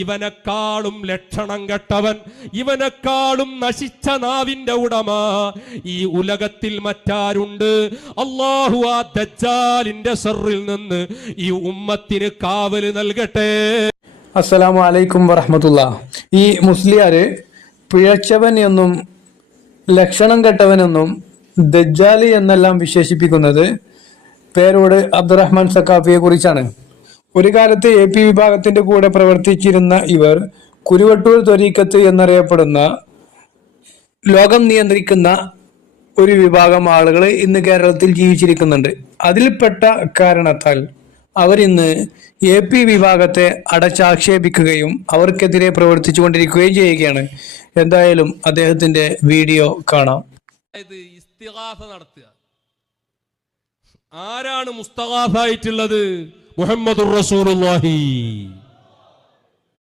ഇവനെക്കാളും ലക്ഷണം കെട്ടവൻ ഇവനെക്കാളും നശിച്ച നാവിന്റെ ഉടമ ഈ ഉലകത്തിൽ മറ്റാരുണ്ട്? അള്ളാഹു ആ ദജ്ജാലിന്റെ സെറിൽ നിന്ന് ഈ ഉമ്മത്തിന് കാവൽ നൽകട്ടെ. അസ്സലാമു അലൈക്കും വറഹമത്തുള്ള. ഈ മുസ്ലിയാര് പിഴച്ചവൻ എന്നും ലക്ഷണം കെട്ടവനെന്നും ദജ്ജാലി എന്നെല്ലാം വിശേഷിപ്പിക്കുന്നത് പേരോട് അബ്ദുറഹ്മാൻ സക്കാഫിയെ കുറിച്ചാണ്. ഒരു കാലത്ത് എ പി വിഭാഗത്തിന്റെ കൂടെ പ്രവർത്തിച്ചിരുന്ന ഇവർ കുരുവട്ടൂർ ത്വരീക്കത്ത് എന്നറിയപ്പെടുന്ന ലോകം നിയന്ത്രിക്കുന്ന ഒരു വിഭാഗം ആളുകൾ ഇന്ന് കേരളത്തിൽ ജീവിച്ചിരിക്കുന്നുണ്ട്. അതിൽപ്പെട്ട കാരണത്താൽ അവരിന്ന് എ പി വിഭാഗത്തെ അടച്ചാക്ഷേപിക്കുകയും അവർക്കെതിരെ പ്രവർത്തിച്ചുകൊണ്ടിരിക്കുകയും ചെയ്യുകയാണ്. എന്തായാലും അദ്ദേഹത്തിന്റെ വീഡിയോ കാണാം. അതായത് നടത്തുക. ആരാണ് محمد رسول الله.